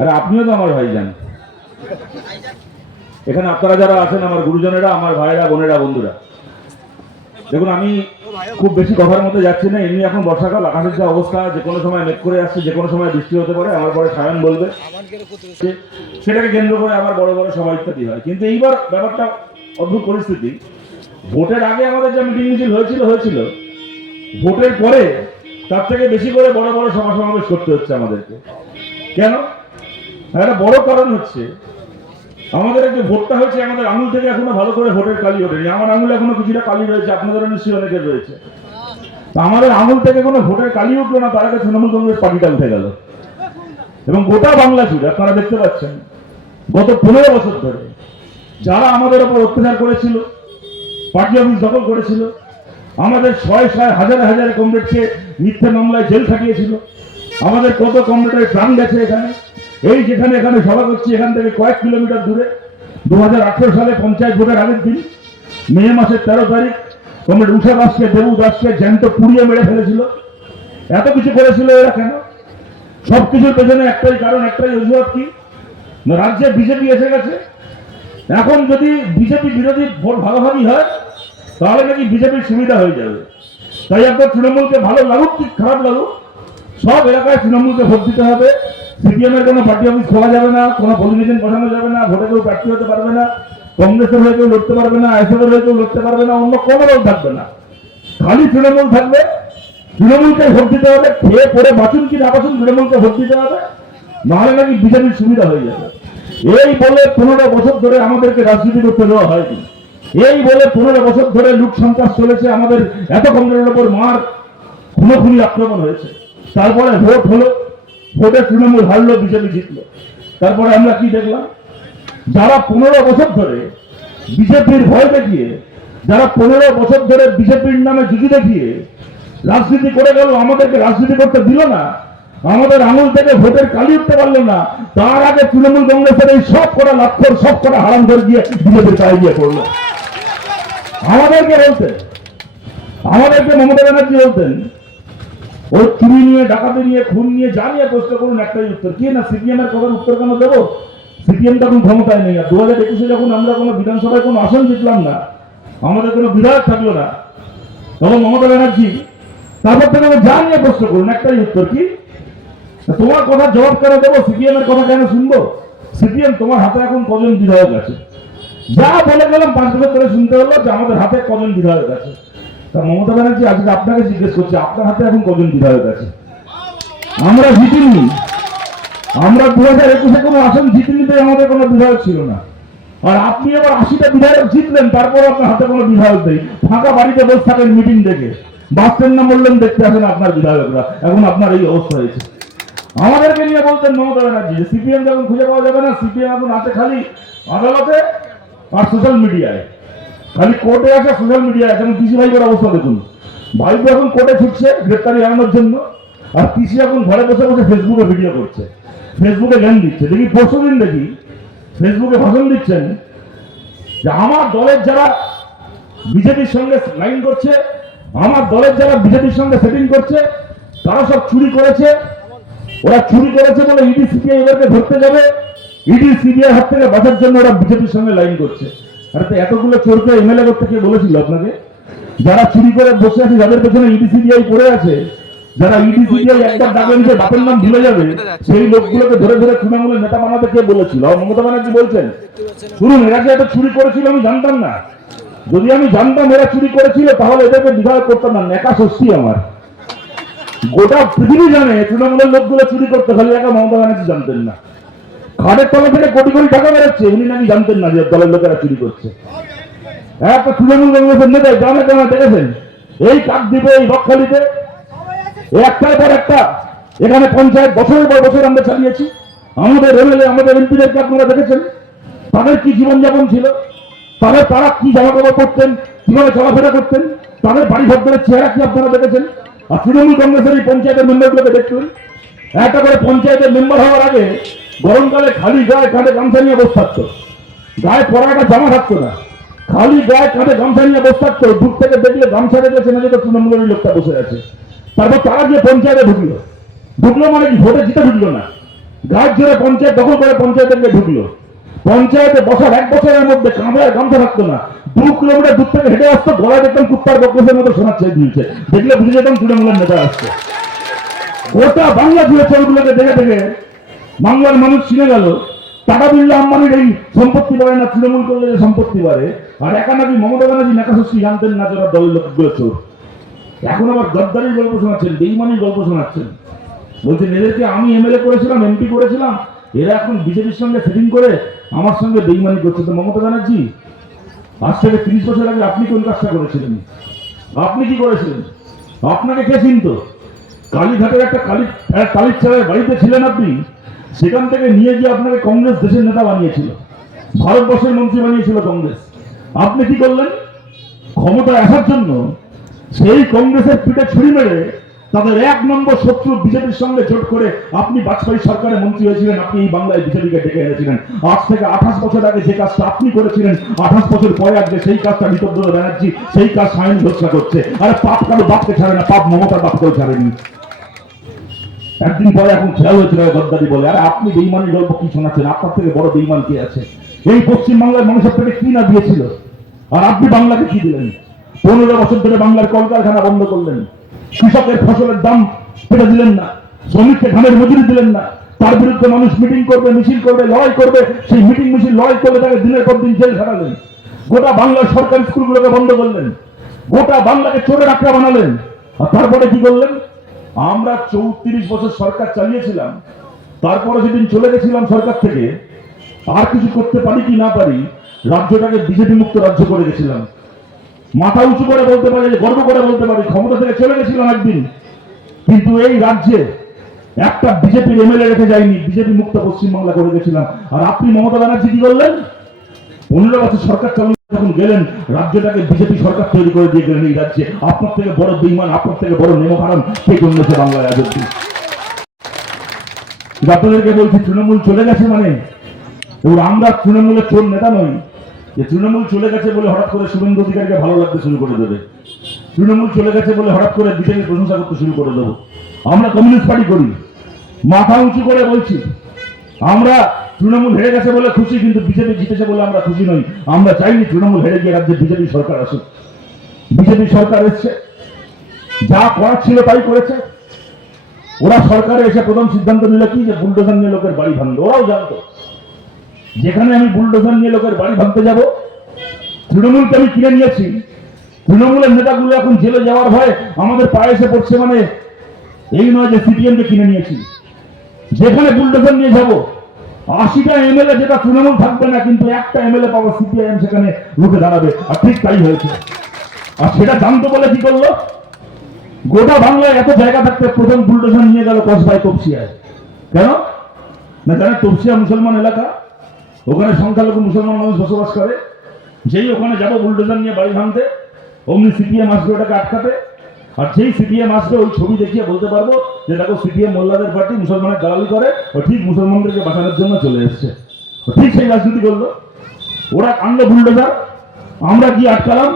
আর আপনিও তো আমার ভাইজান। এখানে আপনারা যারা আছেন আমার গুরুজনেরা, আমার ভাইরা, বোনেরা, বন্ধুরা, দেখুন আমি খুব বেশি কথার মধ্যে যাচ্ছি না। এমনি এখন বর্ষাকাল, আকাশের যে অবস্থা, যে কোনো সময় মেঘ করে আসছে, যে কোনো সময় বৃষ্টি হতে পারে, আমার পরে সায়ন বলবে, সেটাকে কেন্দ্র করে আবার বড় বড় সভা ইত্যাদি হয়। কিন্তু এইবার ব্যাপারটা অদ্ভুত পরিস্থিতি। ভোটের আগে আমাদের যা মিটিং মিছিল হয়েছিল, ভোটের পরে তার থেকে বেশি করে বড় বড় সভা সমাবেশ করতে হচ্ছে আমাদেরকে। কেন? একটা বড় কারণ হচ্ছে আমাদের যে ভোটটা হয়েছে, আমাদের আঙুল থেকে এখনো ভালো করে ভোটের কালি ওঠেনি। আমার আঙুল এখনো কিছুটা কালি রয়েছে, আপনাদের নিশ্চয়ই অনেকের রয়েছে। তো আমাদের আঙুল থেকে কোনো ভোটের কালি উঠলো না, তার আগে তৃণমূল কংগ্রেস পার্টিটা উঠে গেল। এবং গোটা বাংলা জুড়ে আপনারা দেখতে পাচ্ছেন গত 15 বছর ধরে যারা আমাদের উপর অত্যাচার করেছিল, পার্টি অফিস দখল করেছিল, আমাদের শয়ে শয়ে হাজারে হাজারে কমরেডকে মিথ্যে মামলায় জেল খাটিয়েছিল, আমাদের কত কমরেডের প্রাণ গেছে এখানে। এই যেখানে এখানে সভা করছি, এখান থেকে কয়েক কিলোমিটার দূরে 2018 সালে পঞ্চায়েত ভোটের আগের দিন মে মাসের 13 তারিখ কমরেড উষা দাসকে, দেবু দাসকে জ্যান্ত পুড়িয়ে মেরে ফেলেছিল। এত কিছু করেছিল এরা কেন? সবকিছুর পেছনে একটাই কারণ, একটাই অজুহাত, কি না রাজ্যে বিজেপি এসে গেছে। এখন যদি বিজেপি বিরোধী ভোট ভাগাভাগি হয় তাহলে নাকি বিজেপির সুবিধা হয়ে যাবে। তাই আপনার তৃণমূলকে ভালো লাগুক কি খারাপ লাগুক, সব এলাকায় তৃণমূলকে ভোট দিতে হবে। সিপিএম এর কোনো পার্টি অফিস খোলা যাবে না, কোনো পলিটিশিয়ান বসানো যাবে না, ভোটে কেউ প্রার্থী হতে পারবে না, কংগ্রেসের হয়ে কেউ লড়তে পারবে না, আইএসএফের হয়ে কেউ লড়তে পারবে না, অন্য কোনো দল থাকবে না, খালি তৃণমূল থাকবে। তৃণমূলকে ভোট দিতে হবে, খেয়ে পড়ে বাঁচুন কি না বাঁচুন তৃণমূলকে ভোট দিতে হবে, নাহলে নাকি বিজেপির সুবিধা হয়ে যাবে। এই বলে 15 বছর ধরে আমাদেরকে রাজনীতি করতে দেওয়া হয়নি। এই বলে 15 বছর ধরে লুট সন্ত্রাস চলেছে, আমাদের এত কমরেডের উপর মার খুনোখুনি আক্রমণ হয়েছে। তারপরে ভোট হলো, ভোটে তৃণমূল হারলো, বিজেপি জিতলো। তারপরে আমরা কি দেখলাম? যারা 15 বছর ধরে বিজেপির ভয় দেখিয়ে, যারা 15 বছর ধরে বিজেপির নামে যুদ্ধ দেখিয়ে রাজনীতি করে গেল, আমাদেরকে রাজনীতি করতে দিল না, আমাদের আঙুল থেকে ভোটের কালি উঠতে পারলো না, তার আগে তৃণমূল কংগ্রেসের এই সব কটা লাক্ষর, সব কটা হারাম করে গিয়ে বিজেপির গায়ে গিয়ে পড়লো। আমাদেরকে বলতেন, আমাদেরকে মমতা ব্যানার্জি বলতেন, ও চুরি নিয়ে, ডাকাতি নিয়ে, খুন নিয়ে, যা নিয়ে প্রশ্ন করুন একটাই উত্তর, কি না সিপিএম এর কথার উত্তর কেন দেবো? সিপিএম তখন ক্ষমতায় নেই। আর 2021-এ যখন আমরা কোনো বিধানসভায় কোনো আসন জিতলাম না, আমাদের কোনো বিধায়ক থাকলো না, তখন মমতা ব্যানার্জি তারপর থেকে যা নিয়ে প্রশ্ন করুন একটাই উত্তর, কি তোমার কথা জবাব কেন দেবো, সিপিএম এর কথা কেন শুনবো? সিপিএম তোমার হাতে এখন কজন বিধায়ক আছে? যা বলে গেলাম 5 বছর ধরে শুনতে হলো যে আমাদের হাতে কজন বিধায়ক আছে। তা মমতা ব্যানার্জি আজকে আপনাকে জিজ্ঞেস করছে, আপনার হাতে এখন কজন বিধায়ক আছে? আমরা জিতিনি, আমরা 2021-এ কোনো আসন জিতিনি, তো আমাদের কোনো বিধায়ক ছিল না। আর আপনি আবার 80টা বিধায়ক জিতলেন, তারপর আপনার হাতে কোনো বিধায়ক নেই। ফাঁকা বাড়িতে বসে থাকেন মিটিং দেখে, বাস স্ট্যান্ড না বললেন দেখতে আসেন আপনার বিধায়করা। এখন আপনার এই অবস্থা হয়েছে। আমাদেরকে নিয়ে বলতেন মমতা ব্যানার্জি যে সিপিএম যখন খুঁজে পাওয়া যাবে না, সিপিএম এখন আছে খালি আদালতে আর সোশ্যাল মিডিয়ায়, খালি কোর্টে আছে, সোশ্যাল মিডিয়ায় আছে। পিসি ভাইপোর অবস্থা দেখুন, ভাইপো এখন কোর্টে ছুটছে গ্রেপ্তারি এড়ানোর জন্য, আর পিসি এখন ঘরে বসে বসে ফেসবুকে ভিডিও করছে, ফেসবুকে জ্ঞান দিচ্ছে। দেখি পরশুদিন দেখি ফেসবুকে ভাষণ দিচ্ছেন যে আমার দলের যারা বিজেপির সঙ্গে লাইন করছে, আমার দলের যারা বিজেপির সঙ্গে সেটিং করছে, তারা সব চুরি করেছে, ওরা চুরি করেছে বলে ইডি সিবিআই এদেরকে ধরতে যাবে, ইডি সিবিআই হাত থেকে বাঁচার জন্য ওরা বিজেপির সঙ্গে লাইন করছে। আর এতগুলো চোরকে এমএলএ করতে কে বলেছিল আপনাকে? যারা চুরি করে বসে আছে, যাদের পেছনে ইডি সিবিআই পড়ে আছে, যারা ইডি সিবিআই একবার ডাকবেন যে বাপের নাম ভুলে যাবে, সেই লোকগুলোকে ধরে ধরে তৃণমূলের নেতা বানাতে কে বলেছিল? মমতা ব্যানার্জি বলছেন, শুনুন এরা যে এত চুরি করেছিল আমি জানতাম না, যদি আমি জানতাম এরা চুরি করেছিল তাহলে এদেরকে বিধায়ক করতাম না। একা ষষ্ঠী আমার, গোটা পৃথিবী জানে তৃণমূলের লোকগুলো চুরি করতে, খালি একা মমতা ব্যানার্জি জানতেন না। খাটের তলা থেকে কোটি কোটি টাকা বেরোচ্ছে, উনি নাকি জানতেন না যে দলের লোকেরা চুরি করছে। একটা তৃণমূল কংগ্রেসের নেতা গ্রামে গ্রামে দেখেছেন, এই কাকদ্বীপে, এই বকখালিতে একটার পর একটা এখানে পঞ্চায়েত বছরের পর বছর আমরা চালিয়েছি। আমাদের এমএলএ, আমাদের এমপিদেরকে আপনারা দেখেছেন, তাদের কি জীবনযাপন ছিল, তারা কি জামা কাপড় পরতেন, কিভাবে চলাফেরা করতেন, তাদের বাড়ি ঘরদের চেহারা কি আপনারা দেখেছেন? আর তৃণমূল কংগ্রেসের এই পঞ্চায়েতের মেম্বারগুলোকে দেখবেন, একটা করে পঞ্চায়েতের মেম্বার হওয়ার আগে গরমকালে খালি গায়ে কাঁধে গামছা নিয়ে বসে থাকতো, গায়ে পরাটা জামা থাকতো না, খালি গায়ে কাঁধে গামছা নিয়ে বসে থাকতো। দূর থেকে দেখলে গামছা দেখলে চেনা যেত তৃণমূলের লোকটা বসে আছে। তারপর তারা গিয়ে পঞ্চায়েতে ঢুকলো মানে কি ভোটে জিতে ঢুকলো না, গাছ জোরে পঞ্চায়েত দখল করে পঞ্চায়েতের মধ্যে ঢুকলো। পঞ্চায়েতে বসার 1 বছরের মধ্যে কাঁধে গামছা থাকতো না, 2 কিলোমিটার দূর থেকে হেঁটে আসতো, গলায় দেখতাম কুত্তার বকরের মতো শোনাচ্ছে দিয়েছে, দেখলে বুঝে যেতাম তৃণমূলের নেতা আসছে। গোটা বাংলা জুড়ে ছবিগুলোকে দেখে দেখে বাংলার মানুষ চিনে গেল টাটা বিড়লা আম্বানির এই সম্পত্তি বাড়ে না, তৃণমূল করলে যে সম্পত্তি বাড়ে। আর একা নাকি মমতা ব্যানার্জি নেকাশস্তি জানতেন না যারা দলের লোকগুলো চোর। এখন আবার গদ্দারির গল্প শোনাচ্ছেন, বেইমানির গল্প শোনাচ্ছেন, বলছেন এদেরকে আমি এমএলএ করেছিলাম, এমপি করেছিলাম, এরা এখন বিজেপির সঙ্গে সেটিং করে আমার সঙ্গে বেইমানি করছে। তো মমতা ব্যানার্জি, আজ থেকে 30 বছর আগে আপনি কোন কাজটা করেছিলেন? আপনি কি করেছিলেন? আপনাকে কে চিনত? কালীঘাটের একটা কালীর চালের বাড়িতে ছিলেন আপনি, সেখান থেকে নিয়ে গিয়ে আপনাকে কংগ্রেস দেশের নেতা বানিয়েছিল, ভারতবর্ষের মন্ত্রী বানিয়েছিল কংগ্রেস। আপনি কি করলেন? ক্ষমতায় আসার জন্য সেই কংগ্রেসের পিঠে ছুরি মেরে তাদের 1 নম্বর শত্রু বিজেপির সঙ্গে জোট করে আপনি বাজপেয়ী সরকারের মন্ত্রী হয়েছিলেন। আপনি এই বাংলায় বিজেপিকে ডেকে এনেছিলেন। আজ থেকে 28 বছর আগে যে কাজটা আপনি করেছিলেন, 28 বছর পরে আজকে সেই কাজটা ঋতব্রত ব্যানার্জি, সেই কাজ সায়ন ঘোষণা করছে। আরে পাপ কারো বাপকে ছাড়ে না, পাপ মমতার বাপকেও ছাড়েনি। একদিন পরে এখন খেয়াল হয়েছিল গদ্দারি বলে। আরে আপনি বেইমানি গল্প কি শোনাচ্ছেন? আপনার থেকে বড় বেইমান কে আছে? এই পশ্চিমবাংলার মানুষের থেকে কি না দিয়েছিল, আর আপনি বাংলাকে কি দিলেন? 15 বছর ধরে বাংলার কলকারখানা বন্ধ করলেন, কৃষকের ফসলের দাম পেটে দিলেন না, শ্রমিককে ধানের মজুরি দিলেন না। তার বিরুদ্ধে মানুষ মিটিং করবে, মিছিল করবে, লড়াই করবে, সেই মিটিং মিছিল লড়াই করবে, তাকে দিনের পর দিন জেল খাটালেন। গোটা বাংলার সরকারি স্কুলগুলোকে বন্ধ করলেন, গোটা বাংলাকে চোরের আঁকড়া বানালেন। আর তারপরে কি করলেন? আমরা 34 বছর সরকার চালিয়েছিলাম, তারপরে যেদিন চলে গেছিলাম সরকার থেকে, আর কিছু করতে পারি কি না পারি, রাজ্যটাকে বিজেপি মুক্ত রাজ্য করে গেছিলাম। মাথা উঁচু করে বলতে পারি, গর্ব করে বলতে পারি, ক্ষমতা থেকে চলে গেছিলাম একদিন, কিন্তু এই রাজ্যে একটা বিজেপির এমএলএ রেখে যায়নি, বিজেপি মুক্ত পশ্চিমবাংলা করে গেছিলাম। আর আপনি মমতা ব্যানার্জি কি করলেন? 15 বছর সরকার চালিয়ে যখন গেলেন, রাজ্যটাকে বিজেপি সরকার তৈরি করে দিয়ে গেলেন এই রাজ্যে। আপনার থেকে বড় বেঈমান, আপনার থেকে বড় নেমোহারাম কে জন্মেছে বাংলায় আজ অব্দি? আপনাদেরকে বলছি, তৃণমূল চলে গেছে মানে, এবং আমরা তৃণমূলের চোর নেতা নই যে তৃণমূল চলে গেছে বলে হঠাৎ করে শুভেন্দু অধিকারীকে ভালো লাগতে শুরু করে দেবে, তৃণমূল চলে গেছে বলে হঠাৎ করে বিজেপির প্রশংসা করতে শুরু করে দেবো। আমরা কমিউনিস্ট পার্টি করি, মাথা উঁচু করে বলছি, আমরা তৃণমূল হেরে গেছে বলে খুশি, কিন্তু বিজেপি জিতেছে বলে আমরা খুশি নই। আমরা চাইনি তৃণমূল হেরে গিয়ে রাজ্যে বিজেপি সরকার আসুক। বিজেপি সরকার এসছে, যা করার ছিল তাই করেছে। ওরা সরকারে এসে প্রথম সিদ্ধান্ত নিল কি, যে বুলডোজার নিয়ে লোকের বাড়ি ভাঙবে। ওরাও জানতো যেখানে আমি বুলডোজার নিয়ে লোকের বাড়ি ভাঙতে যাব, তৃণমূলকে আমি কিনে নিয়েছি, তৃণমূলের নেতাগুলো এখন জেলে যাওয়ার ভয় আমাদের পায়ে এসে পড়ছে, মানে এই নয় যে সিপিএমকে কিনে নিয়েছি। যেখানে বুলডোজার নিয়ে যাব, 80টা এমএলএ যেটা তৃণমূল থাকবে না, কিন্তু একটা এমএলএ পাবো সিপিআইএম, সেখানে রুখে দাঁড়াবে। আর ঠিক তাই হয়েছে। আর সেটা জানতো বলে কি করলো? গোটা বাংলায় এত জায়গা থাকতে প্রথম বুলডোজার নিয়ে গেল কসবায়, তপসিয়ায়। কেন না জানেন? তপসিয়া মুসলমান এলাকা, ওখানে সংখ্যালঘু মুসলমান মানুষ বসবাস করে। যেই ওখানে যাবো বুলডোজার নিয়ে বাড়ি ভাঙতে, অমনি সিপিএম আসবে ওটাকে আটকাতে। আর যেই সিপিএম আসবে, ওই ছবি দেখিয়ে বলতে পারবো যে দেখো সিপিএম মোল্লাদের পার্টি মুসলমানের দালালি করে, ও ঠিক মুসলমানদেরকে বাঁচানোর জন্য চলে এসছে। ঠিক সেই রাজনীতি করলো। ওরা আনলো বুলডোজার, আমরা গিয়ে আটকালাম,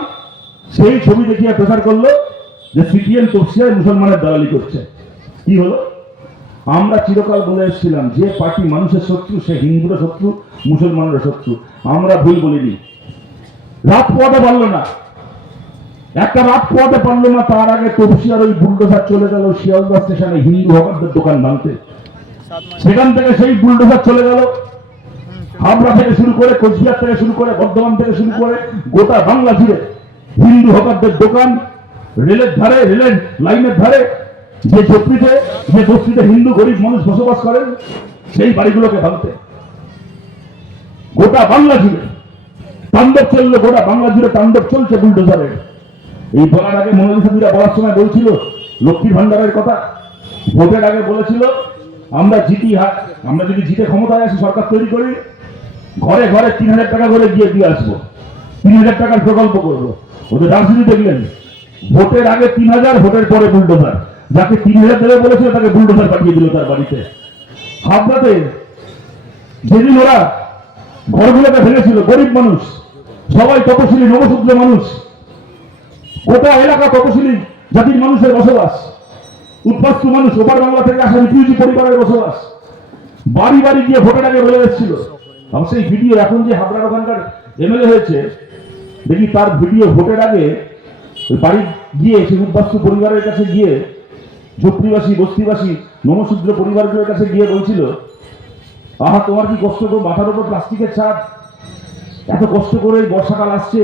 সেই ছবি দেখিয়ে প্রচার করলো যে সিপিএম তপসিয়ায় মুসলমানের দালালি করছে। কি হলো? আমরা চিরকাল বলে এসেছিলাম, যে পার্টি মানুষের শত্রু সে হিন্দুরা শত্রু, মুসলমানরা শত্রু। আমরা ভুল বলিনি। রাত পোয়াতে পারলো না, একটা রাত পোয়াতে পারলো না, তার আগে তপসিয়ার ওই বুলডোজার চলে গেল শিয়ালদা স্টেশনে হিন্দু হকারদের দোকান ভাঙতে। সেখান থেকে সেই বুলডোজার চলে গেল হাবড়া থেকে শুরু করে, কোচবিহার থেকে শুরু করে, বর্ধমান থেকে শুরু করে, গোটা বাংলা জুড়ে হিন্দু হকারদের দোকান, রেলের ধারে, রেলের লাইনের ধারে, যে ঝুপড়িতে, যে বস্তিতে হিন্দু গরিব মানুষ বসবাস করেন, সেই বাড়িগুলোকে ভাঙতে। গোটা বাংলা জুড়ে তাণ্ডব চললো, গোটা বাংলা জুড়ে তাণ্ডব চলছে বুলডোজারের। এই বলার আগে মনোনীতরা বলার সময় বলছিল লক্ষ্মীর ভান্ডারের কথা, ভোটের আগে বলেছিল আমরা যদি জিতে ক্ষমতায় আসি, সরকার তৈরি করি, ঘরে ঘরে 3000 টাকা করে গিয়ে দিয়ে আসবো, 3000 টাকার প্রকল্প করবো। ওদের রাজনীতি দেখলেন, ভোটের আগে 3000, ভোটের পরে বুলডোজার। যাকে 3000 দেবে বলেছিল তাকে বুলডোজার পাঠিয়ে দিল তার বাড়িতে। হাবড়াতে যেদিন ওরা ঘরগুলোকে ভেঙেছিল, গরিব মানুষ, সবাই তপশিলি নবশূদ্র মানুষ, গোটা এলাকা তপশিলি জাতির মানুষের বসবাস, উদ্বাস্তু মানুষ, ওপার বাংলা থেকে আসা রিফিউজি পরিবারের বসবাস। বাড়ি বাড়ি গিয়ে ভোটের আগে বলে এসেছিল। আমার সেই ভিডিও এখন যে হাবড়ার ওখানকার এমএলএ হয়েছে, দেখি তার ভিডিও ভোটের আগে বাড়ি গিয়ে সেই উদ্বাস্তু পরিবারের কাছে গিয়ে, ঝুপড়িবাসী বস্তিবাসী নমশূদ্র পরিবারগুলোর কাছে গিয়ে বলছিল, আহা তোমার কি কষ্ট করে, মাথার উপর প্লাস্টিকের ছাদ, এত কষ্ট করে বর্ষাকাল আসছে,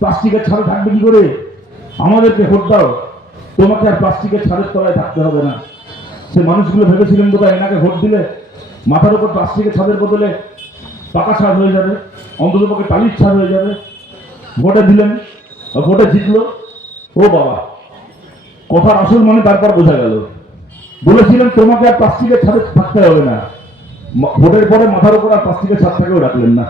প্লাস্টিকের ছাদে থাকবে কি করে, আমাদেরকে ভোট দাও, তোমাকে আর প্লাস্টিকের ছাদের তলায় থাকতে হবে না। সে মানুষগুলো ভেবেছিলেন বোধহয় এনাকে ভোট দিলে মাথার উপর প্লাস্টিকের ছাদের বদলে পাকা ছাদ হয়ে যাবে, অন্ততপক্ষে টালির ছাদ হয়ে যাবে। ভোটে দিলেন, ভোটে জিতলো। ও বাবা, কথার আসল মানে তারপর বোঝা গেল। বলেছিলেন তোমাকে আর প্লাস্টিকের ছাদে থাকতে হবে না, ভোটের পরে মাথার উপর আর প্লাস্টিকের ছাদটাকেও রাখলেন না,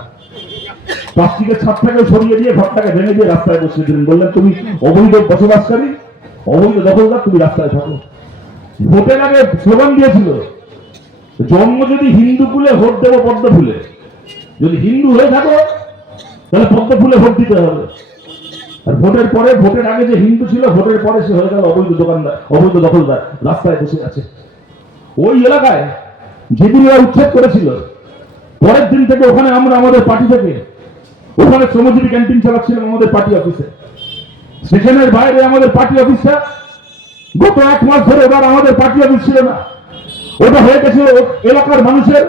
প্লাস্টিকের ছাদটাকেও সরিয়ে দিয়ে ঘরটাকে ভেঙে দিয়ে রাস্তায় বসিয়ে দিলেন। বললেন তুমি অবৈধ বসবাসকারী, অবৈধ দখলদার, তুমি রাস্তায় থাকো। ভোটের আগে স্লোগান দিয়েছিল, জন্ম যদি হিন্দু কুলে ভোট দেবো পদ্ম ফুলে, যদি হিন্দু হয়ে থাকো তাহলে পদ্ম ফুলে ভোট দিতে হবে। আর ভোটের পরে, ভোটের আগে যে হিন্দু ছিল, ভোটের পরে সে হয়ে গেল অবৈধ দোকানদার, অবৈধ দখলদার, রাস্তায় বসে আছে। ওই এলাকায় যেদিন ওরা উচ্ছেদ করেছিল, পরের দিন থেকে ওখানে আমরা আমাদের পার্টি থেকে ওখানে শ্রমজীবী ক্যান্টিন চালাচ্ছিলাম আমাদের পার্টি অফিসে। স্টেশনের বাইরে আমাদের পার্টি অফিসটা গত 1 মাস ধরে ওরা আমাদের পার্টি অফিস ছিল না, ওটা হয়ে গেছিল এলাকার মানুষের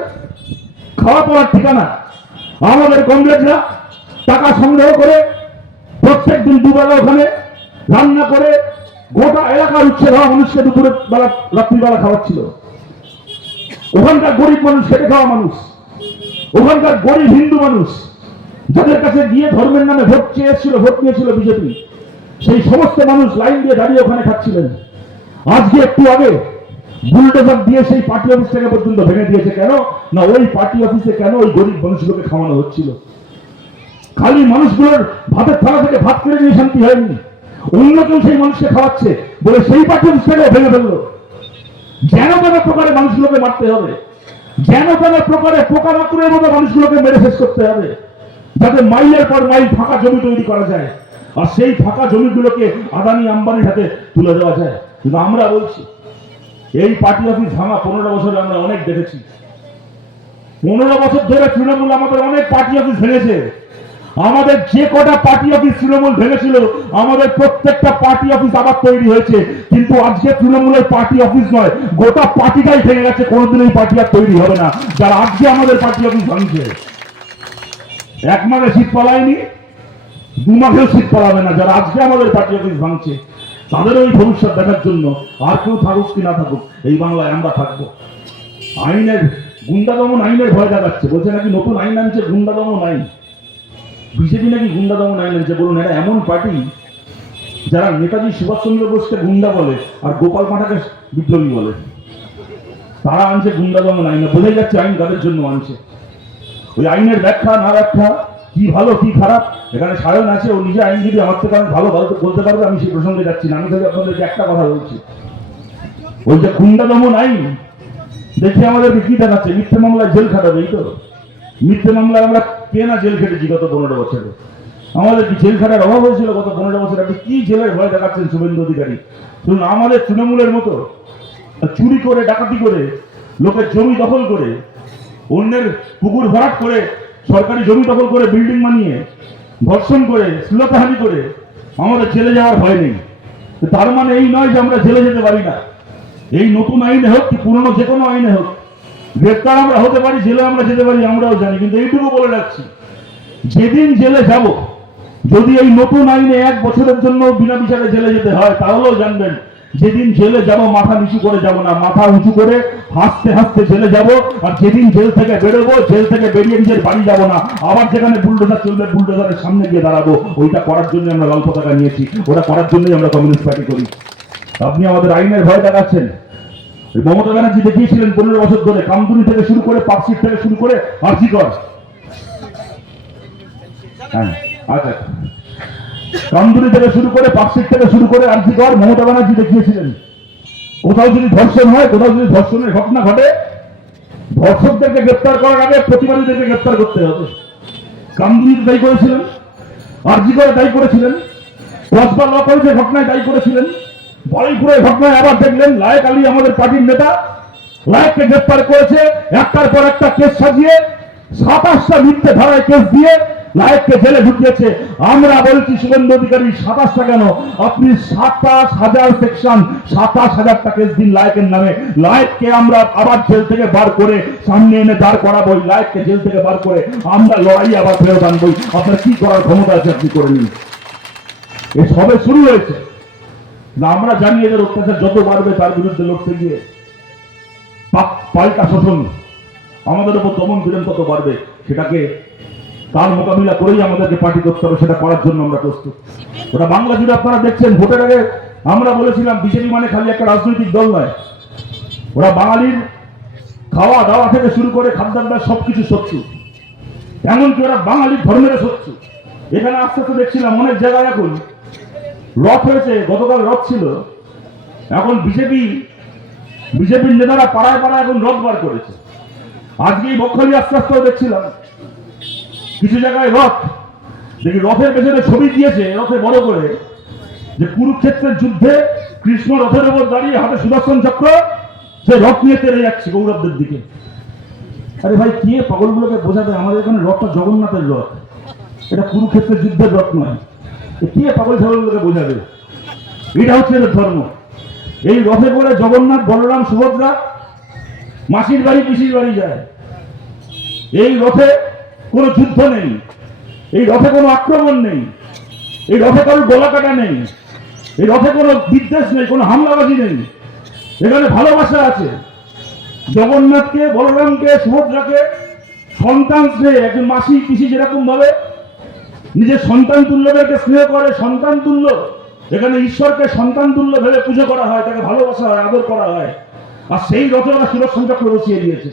খাওয়া পড়ার ঠিকানা। আমাদের কমরেডরা টাকা সংগ্রহ করে প্রত্যেক দিন দুবেলা ওখানে রান্না করে গোটা এলাকার উচ্ছেদ হওয়া মানুষকে দুপুরের বেলা রাত্রিবেলা খাওয়াচ্ছিল। ওখানকার গরিব মানুষ, খেটে খাওয়া মানুষ, ওখানকার গরিব হিন্দু মানুষ যাদের কাছে গিয়ে ধর্মের নামে ভোট চেয়েছিল, ভোট নিয়েছিল বিজেপি, সেই সমস্ত মানুষ লাইন দিয়ে দাঁড়িয়ে ওখানে খাচ্ছিলেন। আজকে একটু আগে বুলডোজার দিয়ে সেই পার্টি অফিসটাকে পর্যন্ত ভেঙে দিয়েছে। কেন না, ওই পার্টি অফিসে কেন ওই গরিব মানুষগুলোকে খাওয়ানো হচ্ছিল। খালি মানুষগুলোর ভাতের থালা থেকে ভাত কেড়ে নিয়ে শান্তি হয়নি, অন্য কেউ সেই মানুষকে খাওয়াচ্ছে বলে সেই পার্টি অফিসটাকে ভেঙে ফেললো। যেন তেন প্রকারে মানুষগুলোকে মারতে হবে, যেন তেন প্রকারে পোকামাকড়ের মতো মানুষগুলোকে মেরে শেষ করতে হবে, যাতে মাইলের পর মাইল ফাঁকা জমি তৈরি করা যায়, আর সেই ফাঁকা জমিগুলোকে আদানি আম্বানির হাতে তুলে দেওয়া যায়। কিন্তু আমরা বলছি, এই পার্টি অফিস ভাঙা 15 বছরে আমরা অনেক দেখেছি। 15 বছর ধরে তৃণমূল আমাদের অনেক পার্টি অফিস ভেঙেছে। আমাদের যে কটা পার্টি অফিস তৃণমূল ভেঙেছিল, আমাদের প্রত্যেকটা পার্টি অফিস আবার তৈরি হয়েছে। কিন্তু আজকে তৃণমূলের পার্টি অফিস নয়, গোটা পার্টিটাই ভেঙে গেছে, কোনোদিন এই পার্টি আর তৈরি হবে না। যারা আজকে আমাদের পার্টি অফিস ভাঙছে, 1 মাসে শীত পালায়নি, 2 মাসেও শীত পালাবে না। যারা আজকে আমাদের পার্টি অফিস ভাঙছে, তাদের ওই ভবিষ্যৎ দেখার জন্য আর কেউ থাকুক কি না থাকুক, এই বাংলায় আমরা থাকবো। আইনের গুন্ডা দমন, আইনের ভয় দেখাচ্ছে, বলছে নাকি নতুন আইন আনছে গুন্ডা দমন আইন। বিজেপি নাকি গুন্ডা দমন আইন আনছে। বলুন, এরা এমন পার্টি যারা নেতাজি সুভাষচন্দ্র বোসকে গুন্ডা বলে আর গোপাল পাঠাকে বিপ্লবী বলে, তারা আনছে গুন্ডা দমন আইন। বোঝাই যাচ্ছে আইন তাদের জন্য আনছে। ওই আইনের ব্যাখ্যা না ব্যাখ্যা, কি ভালো কি খারাপ, এখানে সায়ন আছে, ও নিজে আইনজীবী, আমার থেকে ভালো বলতে পারবে, আমি সেই প্রসঙ্গে যাচ্ছি না। আমি তাহলে আপনাদেরকে একটা কথা বলছি, ওই যে গুন্ডা দমন আইন দেখে আমাদেরকে কি দেখাচ্ছে, মিথ্যে মামলায় জেল খাটাবে। এই তো মিথ্যে মামলায় আমরা কে না জেল খেটেছি গত 15 বছরে। আমাদের কি জেল খাটার অভাব হয়েছিল গত 15 বছরে? আপনি কি জেলের ভয় দেখাচ্ছেন শুভেন্দু অধিকারী? শুনুন, আমাদের তৃণমূলের মতো চুরি করে, ডাকাতি করে, লোকের জমি দখল করে, অন্যের পুকুর ভরাট করে, সরকারি জমি দখল করে, বিল্ডিং বানিয়ে, ধর্ষণ করে, শ্লীলতাহানি করে আমাদের জেলে যাওয়ার ভয় নেই। তার মানে এই নয় যে আমরা জেলে যেতে পারি না। এই নতুন আইনে হোক কি পুরনো যে কোনো আইনে হোক, গ্রেপ্তার আমরা হতে পারি, জেলে আমরা যেতে পারি, আমরাও জানি। কিন্তু এইটুকু বলে রাখছি, যেদিন জেলে যাব, যদি এই নতুন আইনে 1 বছরের জন্য বিনা বিচারে জেলে যেতে হয়, তাহলেও জানবেন যেদিন জেলে যাব মাথা নিচু করে যাব না, মাথা উঁচু করে হাসতে হাসতে জেলে যাব। আর যেদিন জেল থেকে বেরোবো, জেল থেকে বেরিয়ে নিজের বাড়ি যাব না, আবার যেখানে বুলডোজার চলবে বুলডোজারের সামনে গিয়ে দাঁড়াবো। ওইটা করার জন্য আমরা লাল পতাকা নিয়েছি, ওটা করার জন্যই আমরা কমিউনিস্ট পার্টি করি। আপনি আমাদের আইনের ভয় দেখাচ্ছেন। মমতা ব্যানার্জি দেখিয়েছিলেন 15 বছর ধরে, কামদুনি থেকে শুরু করে, পার্কশিট থেকে শুরু করে, আরজিকর, হ্যাঁ আচ্ছা, কামদুনি থেকে শুরু করে, পার্কশিট থেকে শুরু করে, আরজিকর, মমতা ব্যানার্জি দেখিয়েছিলেন। কোথাও যদি ধর্ষণ হয়, কোথাও যদি ধর্ষণের ঘটনা ঘটে, ধর্ষকদেরকে গ্রেপ্তার করার আগে প্রতিবাদীদেরকে গ্রেপ্তার করতে হবে। কামদুনিতে দায়ী করেছিলেন, আরজিকরে দায়ী করেছিলেন, কসবা ল কলেজের ঘটনায় দায়ী করেছিলেন, বারুইপুরের ঘটনায় আবার দেখলেন লায়েক আলী আমাদের পার্টির নেতা লায়েককে গ্রেফতার করেছে, একটার পর একটা কেস সাজিয়ে 27টা মিথ্যে ধারায় কেস দিয়ে লায়েককে জেলে ঢুকিয়েছে। আমরা বলছি শুভেন্দু অধিকারী 27টা কেন, আপনি 27,000 সেকশন, 27,000টা কেস দিন লায়েকের নামে। লায়েককে আমরা আবার জেল থেকে বার করে সামনে এনে দাঁড় করাবই, লায়েককে জেল থেকে বার করে আমরা লড়াই আবার ফেরত আনবই। আপনার কি করার ক্ষমতা আছে আপনি করে নিন। এ সবে শুরু হয়েছে, আমরা জানি এদের অত্যাচার যত বাড়বে তার বিরুদ্ধে লড়তে গিয়ে পাল্টা শোষণ আমাদের উপর দমন পীড়ন তত বাড়বে, সেটাকে তার মোকাবিলা করেই আমাদেরকে পার্টি করতে হবে, সেটা করার জন্য আমরা প্রস্তুত। ওটা বাংলা জুড়ে আপনারা দেখছেন, ভোটের আগে আমরা বলেছিলাম বিজেপি মানে খালি একটা রাজনৈতিক দল নয়, ওরা বাঙালির খাওয়া দাওয়া থেকে শুরু করে খাদ্যাভ্যাস সবকিছু শত্রু, এমনকি ওরা বাঙালির ধর্মের শত্রু। এখানে আস্তে আস্তে দেখছিলাম অনেক জায়গায় এখন রথ হয়েছে, গতকাল রথ ছিল, এখন বিজেপির নেতারা পাড়ায় পাড়ায় এখন রথ বার করেছে। আজকে এই বকখালি আস্তে আস্তে দেখছিলাম কিছু জায়গায় রথ, দেখি রথের পেছনে ছবি দিয়েছে রথে বড় করে, যে কুরুক্ষেত্রের যুদ্ধে কৃষ্ণ রথের উপর দাঁড়িয়ে হাতে সুদর্শন চক্র, সে রথ নিয়ে তেড়ে যাচ্ছে গৌরবদের দিকে। আরে ভাই, কে পাগলগুলোকে বোঝাবে আমাদের এখানে রথটা জগন্নাথের রথ, এটা কুরুক্ষেত্রের যুদ্ধের রথ নয়। কে পাগল ছাগলগুলোকে বোঝাবে? এটা হচ্ছে এদের ধর্ম। এই রথে করে জগন্নাথ, বলরাম, সুভদ্রা মাসির বাড়ি পিসির বাড়ি যায়। এই রথে কোনো যুদ্ধ নেই, এই রথে কোনো আক্রমণ নেই, এই রথে কারোর গলা কাটা নেই, এই রথে কোনো বিদ্বেষ নেই, কোনো হামলাবাজি নেই, এখানে ভালোবাসা আছে। জগন্নাথকে, বলরামকে, সুভদ্রাকে সন্তান স্নেহ, একজন মাসি পিসি যেরকম ভাবে নিজের সন্তান তুল্যদেরকে স্নেহ করে, সন্তান তুল্য, এখানে ঈশ্বরকে সন্তান তুল্য ভেবে পুজো করা হয়, তাকে ভালোবাসা হয়, আদর করা হয়। আর সেই রথে ওরা সুদর্শন চক্র বসিয়ে দিয়েছে।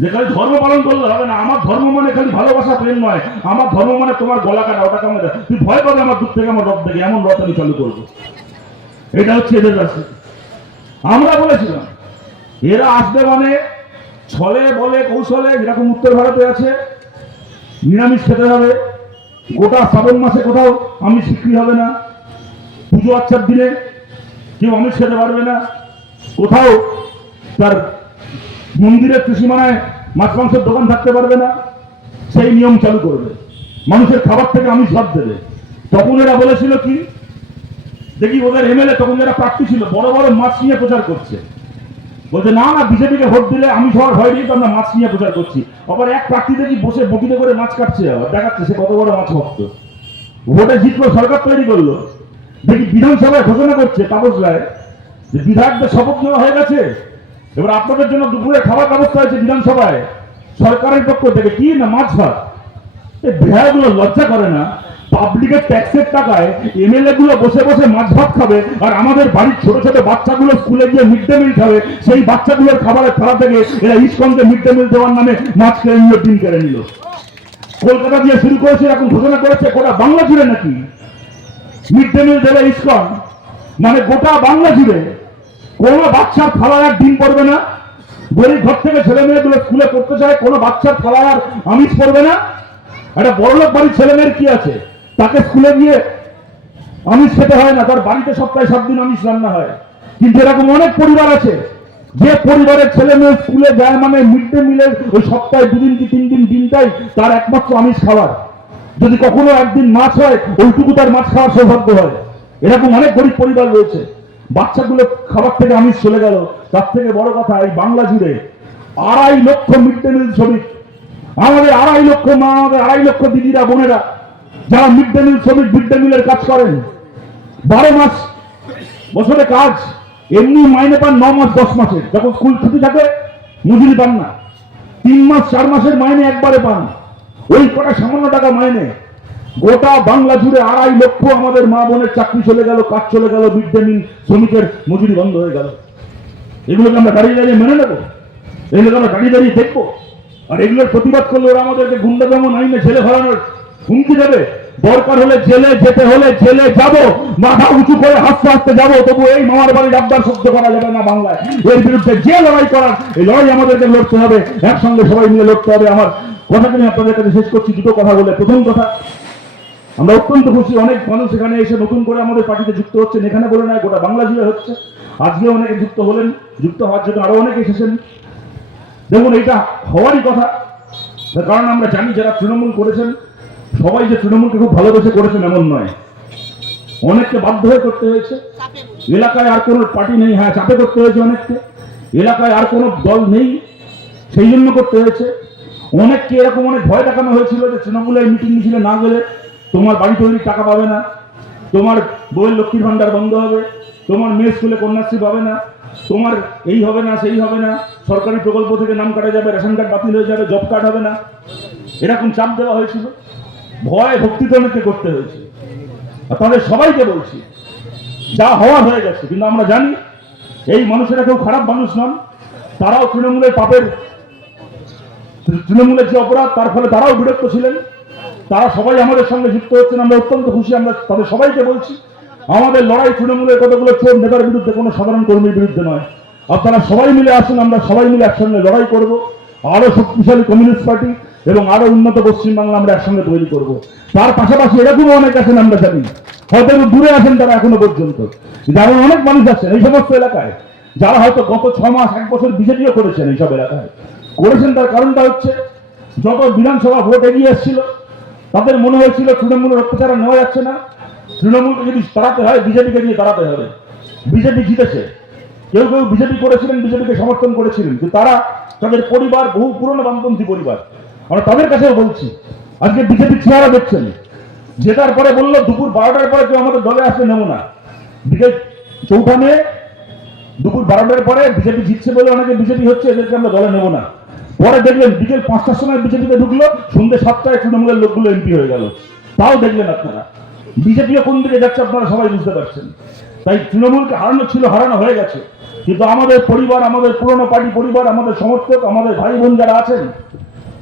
যে খালি ধর্ম পালন করলে হবে না, আমার ধর্ম মানে খালি ভালোবাসা প্রেম নয়, আমার ধর্ম মানে তোমার গলা কাটা, ওটাকে আমাদের তুই ভয় পাবে আমার দূর থেকে আমার রথ দেখে, এমন রথ আমি চালু করবো। এটা হচ্ছে এদের রাস্তা। আমরা বলেছিলাম এরা আসবে মানে ছলে বলে কৌশলে, যেরকম উত্তর ভারতে আছে নিরামিষ খেতে হবে, গোটা শ্রাবণ মাসে কোথাও আমিষ বিক্রি হবে না, পুজো আচ্ছার দিনে কেউ আমিষ খেতে পারবে না, কোথাও তার মন্দিরের ত্রিসীমানায় মাছ মাংসের দোকান থাকতে পারবে না, সেই নিয়ম চালু করবে, মানুষের খাবার থেকে আমিষ বাদ দেবে। তখন এরা বলেছিল কি, দেখি ওদের এমএলএ তখন যারা প্রার্থী ছিল বড় বড় মাছ নিয়ে প্রচার করছে, বলছে না না বিজেপিকে ভোট দিলে আমি সবার ভয় দিয়ে তো আমরা মাছ নিয়ে প্রচার করছি। আবার এক প্রার্থী দেখি বসে বটিতে করে মাছ কাটছে, আবার দেখাচ্ছে সে কত বড় মাছ ভক্ত। ভোটে জিতলো, সরকার তৈরি করলো, দেখি বিধানসভায় ঘোষণা করছে তাপস রায় যে বিধায়কদের শপথ নেওয়া হয়ে গেছে, এবার আপনাদের জন্য দুপুরে খাবার ব্যবস্থা হয়েছে বিধানসভায় সরকারের পক্ষ থেকে, কি না মাছ ভাত। এই বিধায়কগুলো লজ্জা করে না? পাবলিকের ট্যাক্সের টাকায় এমএলএ গুলো বসে বসে মাছ ভাত খাবে, আর আমাদের বাড়ির ছোট ছোট বাচ্চাগুলো স্কুলে গিয়ে মিড ডে মিল খাবে, সেই বাচ্চাগুলোর খাবারের থালা থেকে এরা ইস্কনকে মিড ডে মিল দেওয়ার নামে মাছ কেড়ে নিল, ডিম কেড়ে নিল। কলকাতা দিয়ে শুরু করেছে, এখন ঘোষণা করেছে গোটা বাংলা জুড়ে নাকি মিড ডে মিল দেবে ইস্কন, মানে গোটা বাংলা জুড়ে কোনো বাচ্চার থালায় আর ডিম পড়বে না। গরিব ঘর থেকে ছেলে মেয়েগুলো স্কুলে পড়তে চায়, কোনো বাচ্চার থালায় আর আমিষ পড়বে না। একটা বড়লোক বাড়ির ছেলে মেয়ের কি আছে, তাকে স্কুলে গিয়ে আমিষ খেতে হয় না, তার বাড়িতে সপ্তাহে 7 দিন আমিষ রান্না হয়। কিন্তু এরকম অনেক পরিবার আছে যে পরিবারের ছেলে মেয়ে স্কুলে যায় মানে মিড ডে মিলের ওই সপ্তাহে 2 দিন কি 3 দিন দিনটাই তার একমাত্র আমিষ খাবার। যদি কখনো একদিন মাছ হয়, ওইটুকু তার মাছ খাওয়ার সৌভাগ্য হয়। এরকম অনেক গরিব পরিবার রয়েছে, বাচ্চাগুলো খাবার থেকে আমিষ চলে গেল। তার থেকে বড় কথা, এই বাংলা জুড়ে 2.5 লক্ষ মিড ডে মিল শ্রমিক, আমাদের 2.5 লক্ষ মা, আমাদের 2.5 লক্ষ দিদিরা বোনেরা যারা মিড ডে মিল শ্রমিক, মিড ডে মিলের কাজ করেন, 12 মাস বছরে কাজ, এমনি মাইনে পান 9 মাস 10 মাসের, যখন স্কুল ছুটি থাকে মজুরি পান না, 3 মাস 4 মাসের মাইনে একবারে পান, ওই কটা সামান্য টাকা মাইনে। গোটা বাংলা জুড়ে 2.5 লক্ষ আমাদের মা বোনের চাকরি চলে গেল, কাজ চলে গেল, মিড ডে মিল শ্রমিকের মজুরি বন্ধ হয়ে গেল। এগুলোকে আমরা দাঁড়িয়ে দাঁড়িয়ে মেনে নেবো? এগুলোকে আমরা দাঁড়িয়ে দাঁড়িয়ে দেখবো? আর এগুলোর প্রতিবাদ করলে ওরা আমাদেরকে গুন্ডা দমন আইনে জেলে ভরানোর হুমকি দেবে। দরকার হলে জেলে যেতে হলে জেলে যাব, মাথা উঁচু করে হাসতে হাসতে যাবো, তবু এই মামার বাড়ির আবদার সহ্য করা যাবে না বাংলায়। এর বিরুদ্ধে যে লড়াই করার, এই লড়াই আমাদেরকে লড়তে হবে, একসঙ্গে সবাই মিলে লড়তে হবে। আমার কথাটা আমি আপনাদের কাছে শেষ করছি দুটো কথা বলে। প্রথম কথা, আমরা অত্যন্ত খুশি, অনেক মানুষ এখানে এসে নতুন করে আমাদের পার্টিতে যুক্ত হচ্ছেন, এখানে বলে নয় গোটা বাংলা জুড়ে হচ্ছে। আজকে অনেকে যুক্ত হলেন, যুক্ত হওয়ার জন্য আরো অনেকে এসেছেন। দেখুন, এটা হওয়ারই কথা, কারণ আমরা জানি যারা তৃণমূল করেছেন সবাই যে তৃণমূলকে খুব ভালোবেসে করেছেন এমন নয়, অনেককে বাধ্য হয়ে করতে হয়েছে। এলাকায় আর কোনো পার্টি নেই, হ্যাঁ চাপে করতে হয়েছে অনেককে, এলাকায় আর কোনো দল নেই সেই জন্য করতে হয়েছে। অনেককে এরকম অনেক ভয় দেখানো হয়েছিল যে তৃণমূলের মিটিং মিছিলে না গেলে তোমার বাড়ি তৈরির টাকা পাবে না, তোমার বউয়ের লক্ষ্মীর ভান্ডার বন্ধ হবে, তোমার মেয়ে স্কুলে কন্যাশ্রী পাবে না, তোমার এই হবে না সেই হবে না, সরকারি প্রকল্প থেকে নাম কাটা যাবে, রেশন কার্ড বাতিল হয়ে যাবে, জব কার্ড হবে না, এরকম চাপ দেওয়া হয়েছিল। ভয় ভক্তি তো অনেককে করতে হয়েছে। আর তাদের সবাইকে বলছি, যা হওয়ার হয়ে গেছে, কিন্তু আমরা জানি এই মানুষেরা কেউ খারাপ মানুষ নন, তারাও তৃণমূলের পাপের, তৃণমূলের যে অপরাধ তার ফলে তারাও বিরক্ত ছিলেন, তারা সবাই আমাদের সঙ্গে যুক্ত হচ্ছেন, আমরা অত্যন্ত খুশি। আমরা তাদের সবাইকে বলছি, আমাদের লড়াই তৃণমূলের কতগুলো চোর নেতার বিরুদ্ধে, কোনো সাধারণ কর্মীর বিরুদ্ধে নয়। আপনারা সবাই মিলে আসুন, আমরা সবাই মিলে একসঙ্গে লড়াই করব, আরো শক্তিশালী কমিউনিস্ট পার্টি এবং আরো উন্নত পশ্চিমবাংলা আমরা একসঙ্গে তৈরি করব। তার পাশাপাশি এরকমও অনেক আছেন, আমরা জানি হয়তো দূরে আছেন তারা এখনো পর্যন্ত, যেমন অনেক মানুষ আছেন এই সমস্ত এলাকায় যারা হয়তো গত 6 মাস 1 বছর বিজেপিও করেছেন, এইসব এলাকায় করেছেন। তার কারণটা হচ্ছে যত বিধানসভা ভোট এগিয়ে এসেছিল তাদের মনে হয়েছিল তৃণমূলের অত্যাচার নেওয়া যাচ্ছে না, তৃণমূলকে যদি তাড়াতে হয় বিজেপিকে দিয়ে তাড়াতে হবে। বিজেপি জিতেছে, কেউ কেউ বিজেপি করেছিলেন, বিজেপিকে সমর্থন করেছিলেন, কিন্তু তারা তাদের পরিবার বহু পুরনো বামপন্থী পরিবার, আমরা তাদের কাছেও বলছি আজকে বিজেপি চেহারা দেখছেন, জেতার পরে বললো দুপুর 12টার পরে কেউ আমাদের দলে আসলে নেব না। বিকেল 4 মে দুপুর 12টার পরে বিজেপি জিতছে বলে অনেকে বিজেপি হচ্ছে, এদেরকে আমরা দলে নেব না। পরে দেখলেন বিকেল 5টার সময় বিজেপিতে ঢুকলো, সন্ধ্যে 7টায় তৃণমূলের লোকগুলো এমপি হয়ে গেল। তাও দেখলেন আপনারা, বিজেপিও কোন দিকে যাচ্ছে আপনারা সবাই বুঝতে পারছেন। তাই তৃণমূলকে হারানো ছিল, হারানো হয়ে গেছে, কিন্তু আমাদের পরিবার, আমাদের পুরনো পার্টি পরিবার, আমাদের সমর্থক, আমাদের ভাই বোন যারা আছেন,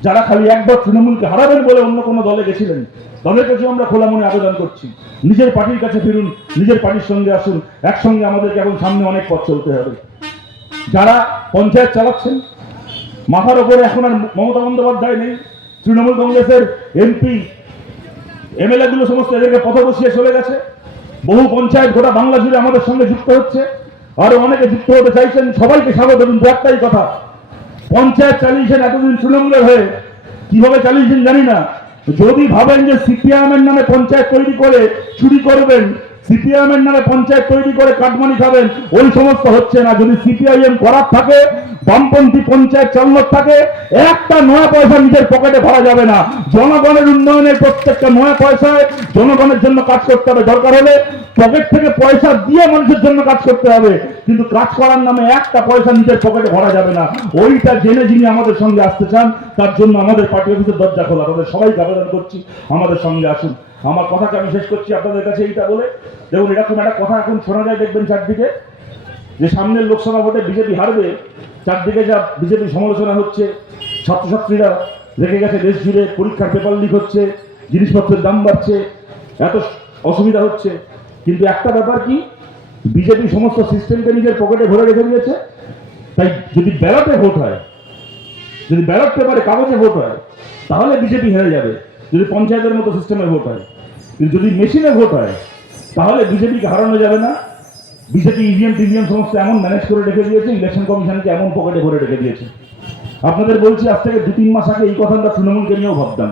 যারা খালি একবার তৃণমূলকে হারাবেন বলে অন্য কোনো দলে গেছিলেন, তাদের কাছে আমরা খোলা মনে আবেদন করছি, নিজের পার্টির কাছে ফিরুন, নিজের পার্টির সঙ্গে আসুন, একসঙ্গে আমাদেরকে এখন সামনে অনেক পথ চলতে হবে। যারা পঞ্চায়েত চালাচ্ছেন, মাথার ওপরে এখন আর মমতা বন্দ্যোপাধ্যায় নেই, তৃণমূল কংগ্রেসের এমপি এমএলএ গুলো সমস্ত এদেরকে পথ বসিয়ে চলে গেছে। বহু পঞ্চায়েত গোটা বাংলা জুড়ে আমাদের সঙ্গে যুক্ত হচ্ছে, আরো অনেকে যুক্ত হতে চাইছেন, সবাইকে স্বাগত। কিন্তু একটাই কথা, পঞ্চায়েত চালিয়েছেন এতদিন তৃণমূলের হয়ে, কিভাবে চালিয়েছেন জানি না। যদি ভাবেন যে সিপিআইএম এর নামে পঞ্চায়েত তৈরি করে চুরি করবেন, সিপিআইএম এর নামে পঞ্চায়েত তৈরি করে কাটমানি খাবেন, ওই সমস্ত হচ্ছে না। যদি সিপিআইএম করার থাকে, বামপন্থী পঞ্চায়েত চালানোর থাকে, একটা নয়া পয়সা নিজের পকেটে ভরা যাবে না। জনগণের উন্নয়নের প্রত্যেকটা নয়া পয়সায় জনগণের জন্য কাজ করতে হবে, দরকার হলে পকেট থেকে পয়সা দিয়ে মানুষের জন্য কাজ করতে হবে, কিন্তু কাজ করার নামে একটা পয়সা নিজের পকেটে ভরা যাবে না। ওইটা জেনে যিনি আমাদের সঙ্গে আসতে চান, তার জন্য আমাদের পার্টি অফিসের দরজা খোলা, তাদের সবাইকে আবেদন করছি আমাদের সঙ্গে আসুন। আমার কথাকে আমি শেষ করছি আপনাদের কাছে এইটা বলে, দেখুন এরকম একটা কথা এখন শোনা যায়, দেখবেন চারদিকে যে সামনের লোকসভা ভোটে বিজেপি হারবে, চারদিকে যা বিজেপি সমালোচনা হচ্ছে, ছাত্রছাত্রীরা রেখে গেছে দেশ জুড়ে, পরীক্ষার পেপার লিক হচ্ছে, জিনিসপত্রের দাম বাড়ছে, এত অসুবিধা হচ্ছে, কিন্তু একটা ব্যাপার কি, বিজেপি সমস্ত সিস্টেমকে নিজের পকেটে ভরে রেখে দিয়েছে। তাই যদি ব্যালটে ভোট হয়, যদি ব্যালট পেপারে কাগজে ভোট হয়, তাহলে বিজেপি হেরে যাবে, যদি পঞ্চায়েতের মতো সিস্টেমে ভোট হয়। কিন্তু যদি মেশিনে ভোট হয়, তাহলে বিজেপিকে হারানো যাবে না। বিজেপি ইভিএম টিভিএম সমস্ত এমন ম্যানেজ করে রেখে দিয়েছে, ইলেকশন কমিশনকে এমন পকেটে ভরে রেখে দিয়েছে। আপনাদের বলছি, আজ থেকে 2-3 মাস আগে এই কথা আমরা তৃণমূলকে নিয়েও ভাবতাম,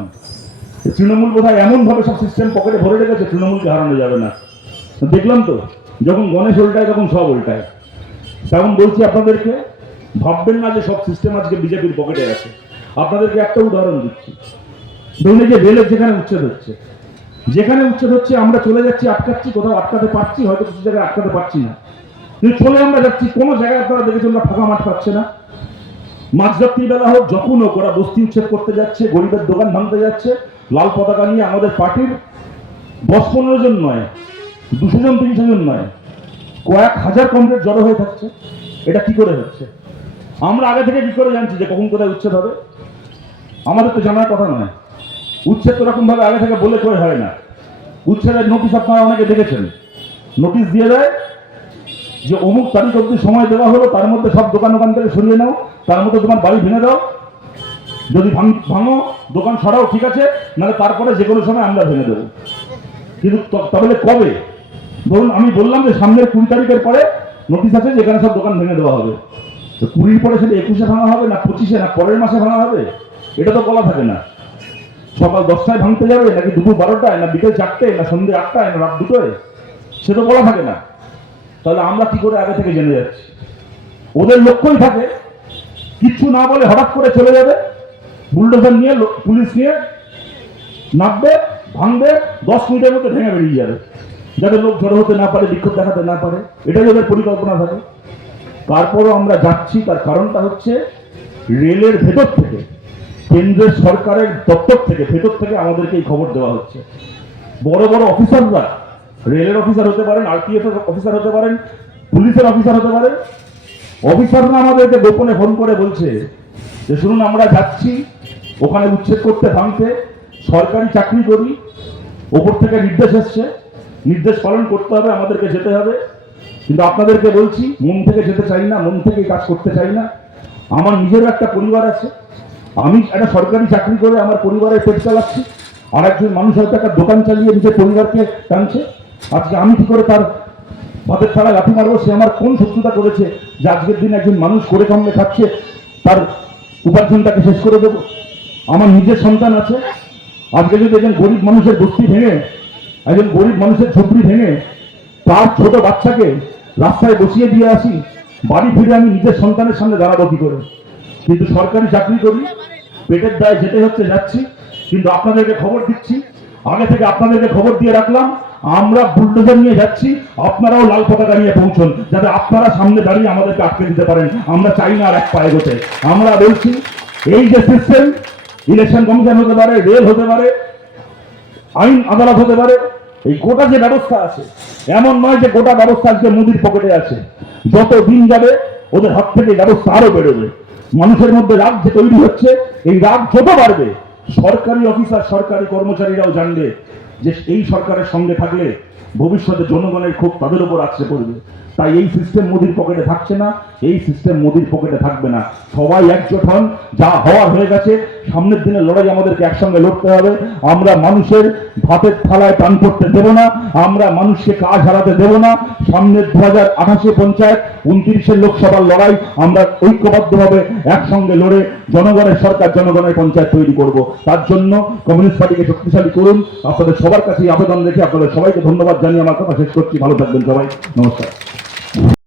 তৃণমূল বোধহয় এমন ভাবে সব সিস্টেম পকেটে ভরে রেখেছে, তৃণমূলকে হারানো যাবে না। দেখলাম তো, যখন গণেশ উল্টায় তখন সব উল্টায়। তেমন বলছি আপনাদেরকে, ভাববেন না যে সব সিস্টেম আজকে বিজেপির পকেটে আছে। আপনাদেরকে একটা উদাহরণ দিচ্ছি, ধরুন যে রেলের যেখানে উচ্ছেদ হচ্ছে, যেখানে উচ্ছেদ হচ্ছে আমরা চলে যাচ্ছি, আটকাচ্ছি, কোথাও আটকাতে পারছি, হয়তো কিছু জায়গায় আটকাতে পারছি না, কিন্তু চলে আমরা যাচ্ছি, কোনো জায়গায় আপনারা দেখেছেন আমরা ফাঁকা মাঠ পাচ্ছে না। মাঝরাত্রি বেলা হোক, যখন হোক, ওরা বস্তি উচ্ছেদ করতে যাচ্ছে, গরিবের দোকান ভাঙতে যাচ্ছে, লাল পতাকা নিয়ে। আমাদের পার্টির 10-15 জন নয়, 200 জন 300 জন নয়, কয়েক হাজার কমরেড জড়ো হয়ে থাকছে। এটা কি করে হচ্ছে? আমরা আগে থেকে কি করে জানছি যে কখন কোথায় উচ্ছেদ হবে? আমাদের তো জানার কথা নয়। উচ্ছেদ তো এরকম ভাবে আগে থেকে বলে করে হয় না। উচ্ছেদের নোটিশ আপনারা অনেকে দেখেছেন, নোটিশ দিয়ে দেয় যে অমুক তারিখ অব্দি সময় দেওয়া হলো, তার মধ্যে সব দোকান থেকে সরিয়ে নাও, তার মধ্যে তোমার বাড়ি ভেঙে দাও, যদি ভাঙো দোকান সরাও, ঠিক আছে, নাহলে তারপরে যে কোনো সময় আমরা ভেঙে দেবো। কিন্তু তাহলে কবে? ধরুন আমি বললাম যে সামনের 20 তারিখের পরে নোটিশ আছে যেখানে সব দোকান ভেঙে দেওয়া হবে। তো 20 পরে সেটা 21-এ ভাঙা হবে না 25-এ না পরের মাসে ভাঙা হবে, এটা তো বলা থাকে না। সকাল 10টায় ভাঙতে যাবে নাকি দুপুর 12টায় না বিকেল 4টায় না সন্ধ্যে 8টায় না রাত 2টোয়, সে তো বলা থাকে না। তাহলে আমরা কি করে আগে থেকে জেনে যাচ্ছি? ওদের লক্ষ্যই থাকে কিচ্ছু না বলে হঠাৎ করে চলে যাবে, বুলডোজার নিয়ে পুলিশ নিয়ে নামবে, ভাঙবে, 10 মিনিটের মধ্যে ভেঙে বেরিয়ে যাবে, যাতে লোক জড়ো হতে না পারে, বিক্ষোভ দেখাতে না পারে। এটাই ওদের পরিকল্পনা থাকে। তারপরও আমরা যাচ্ছি, তার কারণটা হচ্ছে রেলের ভেতর থেকে, কেন্দ্রের সরকারের দপ্তর থেকে, ভেতর থেকে আমাদেরকে এই খবর দেওয়া হচ্ছে। বড় বড় অফিসাররা, রেলের অফিসার হতে পারেন, আরপিএফ অফিসার হতে পারেন, পুলিশের অফিসার হতে পারেন, অফিসাররা আমাদেরকে গোপনে ফোন করে বলছে যে শুনুন আমরা যাচ্ছি ওখানে উচ্ছেদ করতে, ভাঙতে, সরকারি চাকরি করি, ওপর থেকে নির্দেশ এসছে, নির্দেশ পালন করতে হবে, আমাদেরকে যেতে হবে। কিন্তু আপনাদেরকে বলছি মন থেকে যেতে চাই না, মন থেকে কাজ করতে চাই না। আমার নিজের একটা পরিবার আছে, আমি একটা সরকারি চাকরি করে আমার পরিবারের পেট চালাচ্ছি, আর একজন মানুষ হয়তো একটা দোকান চালিয়ে নিজের পরিবারকে টানছে। আজকে আমি কি করে তার ভাতের থালা লাথি মারবো? সে আমার কোন শত্রুতা করেছে যে আজকের দিন একজন মানুষ করে কামড়ে খাচ্ছে, তার উপার্জনটাকে শেষ করে দেবো? আমার নিজের সন্তান আছে, আজকে যদি একজন গরিব মানুষের বস্তি ভেঙে, একজন গরিব মানুষের ঝুপড়ি ভেঙে তার ছোট বাচ্চাকে রাস্তায় বসিয়ে দিয়ে আসি, বাড়ি ফিরে আমি নিজের সন্তানের সামনে দাঁড়াবো কি করে? কিন্তু সরকারি চাকরি করি, পেটের দায়ে যেতে হচ্ছে, যাচ্ছি। কিন্তু আপনাদেরকে খবর দিচ্ছি, আগে থেকে আপনাদেরকে খবর দিয়ে রাখলাম, আমরা বুলডোজার নিয়ে যাচ্ছি, আপনারাও লাল পতাকা নিয়ে পৌঁছন, যাতে আপনারা সামনে দাঁড়িয়ে আমাদেরকে আটকে দিতে পারেন। আমরা চাই না আর এক পায়ে গোতে। আমরা বলছি এই যে সিস্টেম, ইলেকশন কমিশন হতে পারে, রেল হতে পারে, আইন আদালত হতে পারে, এই গোটা যে ব্যবস্থা আছে, এমন নয় যে গোটা ব্যবস্থা আজকে মোদির পকেটে আছে। যত দিন যাবে ওদের হাত থেকে ব্যবস্থা আরো বেরোবে। মানুষের মধ্যে রাগ যে তৈরি হচ্ছে, এই রাগ যত বাড়বে, সরকারি অফিসার, সরকারি কর্মচারীরাও জানবে যে এই সরকারের সঙ্গে থাকলে ভবিষ্যতে জনগণের খুব তাদের উপর আছড়ে পড়বে। তাই এই সিস্টেম মোদির পকেটে থাকছে না, এই সিস্টেম মোদির পকেটে থাকবে না। সবাই একজোট হন, যা হওয়ার হয়ে গেছে, সামনের দিনের লড়াই আমাদেরকে একসঙ্গে লড়তে হবে। আমরা মানুষের ভাতের থালায় টান করতে দেব না, আমরা মানুষকে কাজ হারাতে দেব না। সামনের 2028 পঞ্চায়েত, 29 লোকসভার লড়াই আমরা ঐক্যবদ্ধভাবে একসঙ্গে লড়ে জনগণের সরকার, জনগণের পঞ্চায়েত তৈরি করব। তার জন্য কমিউনিস্ট পার্টিকে শক্তিশালী করুন। আপনাদের সবার কাছে আবেদন রেখে আপনাদের সবাইকে ধন্যবাদ জানিয়ে আমার কথা শেষ করছি। ভালো থাকবেন সবাই, নমস্কার।